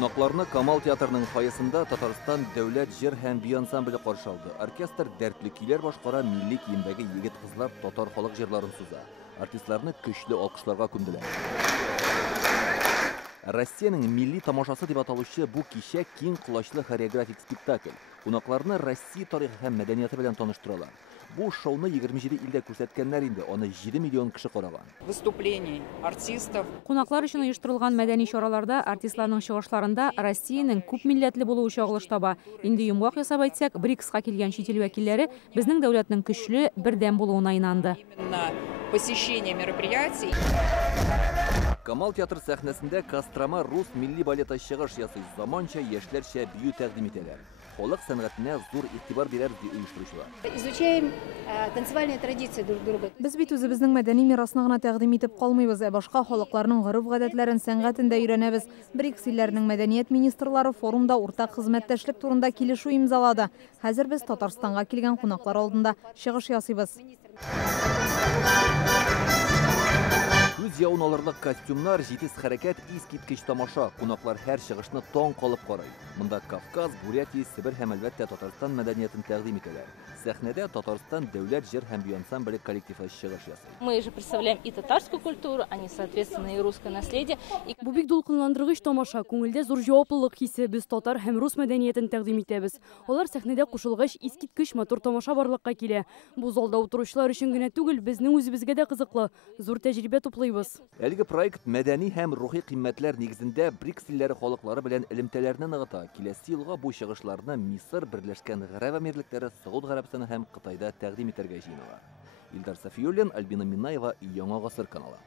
Кунакларны Камал театрының фойесында Татарстан дәүләт җыр һәм бию ансамбле каршы алды. Оркестр дәртле көйләр башкара, милли киемдәге егет кызлар татар халык җырларын суза. Артистларны көчле алкышларга күмделәр. Россиянең милли тамашасы дип аталучы бу кичә киң кулачлы хореографик спектакль. Кунакларны Россия тарихы һәм мәдәнияты белән таныштыралар. Бу шоуны 27 илдә күрсәткәннәр инде, аны 7 миллион кеше караган. Выступлений артистов. Кунаклар өчен оештырылган мәдәни чараларда артистларның чыгышларында Россиянең күп милләтле булуы чагылыш таба. Инде йомгак ясап әйтсәк, БРИКСка килгән чит ил вәкилләре безнең дәүләтнең көчле бердәм булуына инанды. Именно посещение мероприятий. Камал театр сәхнәсендә Кострома рус милли балеты чыгыш ясый, заманча яшьләрчә бию тәкъдим итәләр. Халык сәнгатенә зур игътибар бирәр ди оештыручылар. Изучаем танцевальные традиции друг друга. Без бит үзебезнең мәдәни мирасны гына тәкъдим итеп калмыйбыз, башка халыкларның гореф-гадәтләрен, сәнгатен дә өйрәнәбез. БРИКС илләренең мәдәният министрлары форумда уртак хезмәттәшлек турында килешү имзалады. Хәзер без Татарстанга килгән кунаклар алдында чыгыш ясыйбыз. Күз явын алырлык костюмнар, җитез хәрәкәт, искиткеч тамаша. Кунаклар һәр чыгышны таң калып карый. Монда Кавказ, Бурятия, Сибир һәм әлбәттә Татарстан мәдәниятен тәкъдим итәләр. Сәхнәдә Татарстан дәүләт җыр һәм бию ансамбле коллективы чыгыш ясый. Мы же представляем и татарскую культуру, а не соответственно и русское наследие. Бу бик дулкынландыргыч тамаша, күңелдә зур җаваплылык хисе, без татар һәм рус мәдәниятен тәкъдим итәбез. Алар сәхнәдә кушылгач, искиткеч матур тамаша барлыкка килә. Бу залда утыручылар өчен генә түгел, безнең үзебезгә дә кызыклы, зур тәҗрибә туплыйбыз. Әлеге проект мәдәни һәм рухи кыйммәтләр нигезендә БРИКС илләре халыклары белән элемтәләрне ныгыта. Киләсе елга бу чыгышларны Мисыр, Берләшкән Гарәп Әмирлекләре, Сауд Гарәбстаны һәм Кытайда тәкъдим итәргә җыеналар. Илдар Сафиуллин, Альбина Минаева, Яңа гасыр каналы.